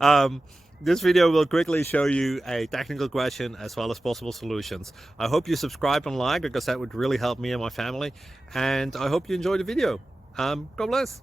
um, this video will quickly show you a technical question as well as possible solutions. I hope you subscribe and like, because that would really help me and my family. And I hope you enjoy the video. God bless.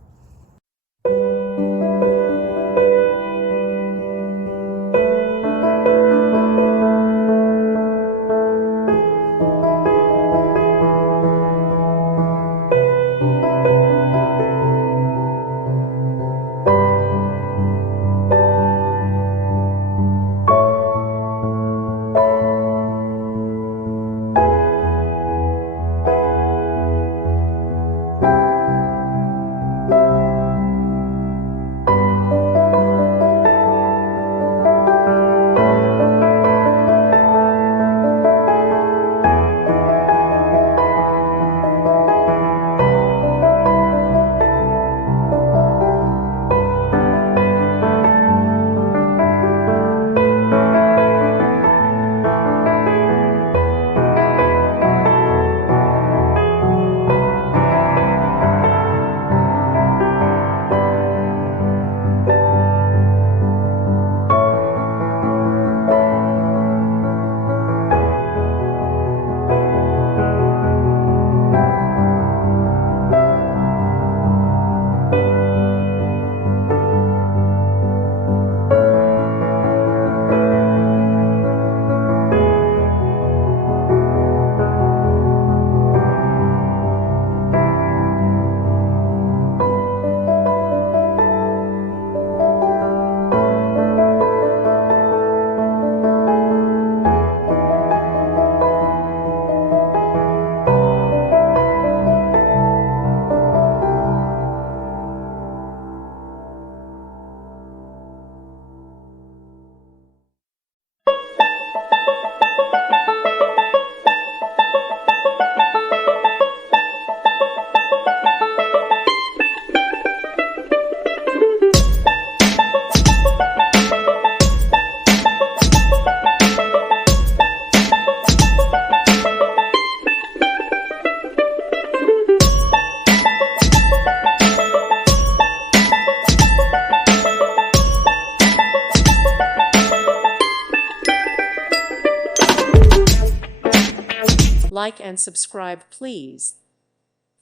Like and subscribe, please.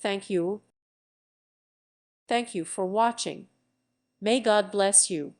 Thank you. Thank you for watching. May God bless you.